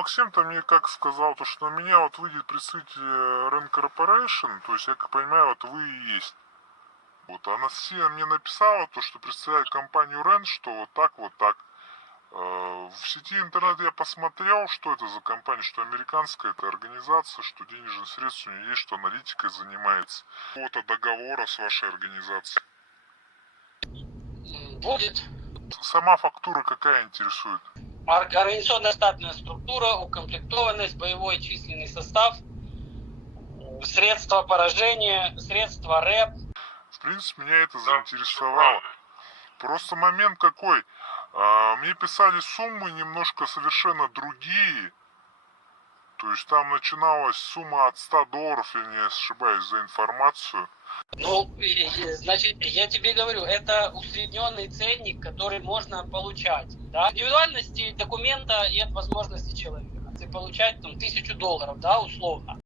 Максим-то мне как сказал, то что на меня вот выйдет представитель Ren Corporation, то есть я как понимаю, вот вы и есть. Вот, Анастасия мне написала то, что представляет компанию Ren, что вот так, вот так. В сети интернет я посмотрел, что это за компания, что американская это организация, что денежные средства у нее есть, что аналитикой занимается. Какого-то договора с вашей организацией. Будет. Сама фактура какая интересует? Организационно-штатная структура, укомплектованность, боевой численный состав, средства поражения, средства РЭП. В принципе, меня это заинтересовало. Просто момент какой. Мне писали суммы немножко совершенно другие. То есть там начиналась сумма от $100, если не ошибаюсь, за информацию. Ну, значит, я тебе говорю, это усредненный ценник, который можно получать. Да? Индивидуальности документа и от возможности человека. Ты получать там $1000, да, условно.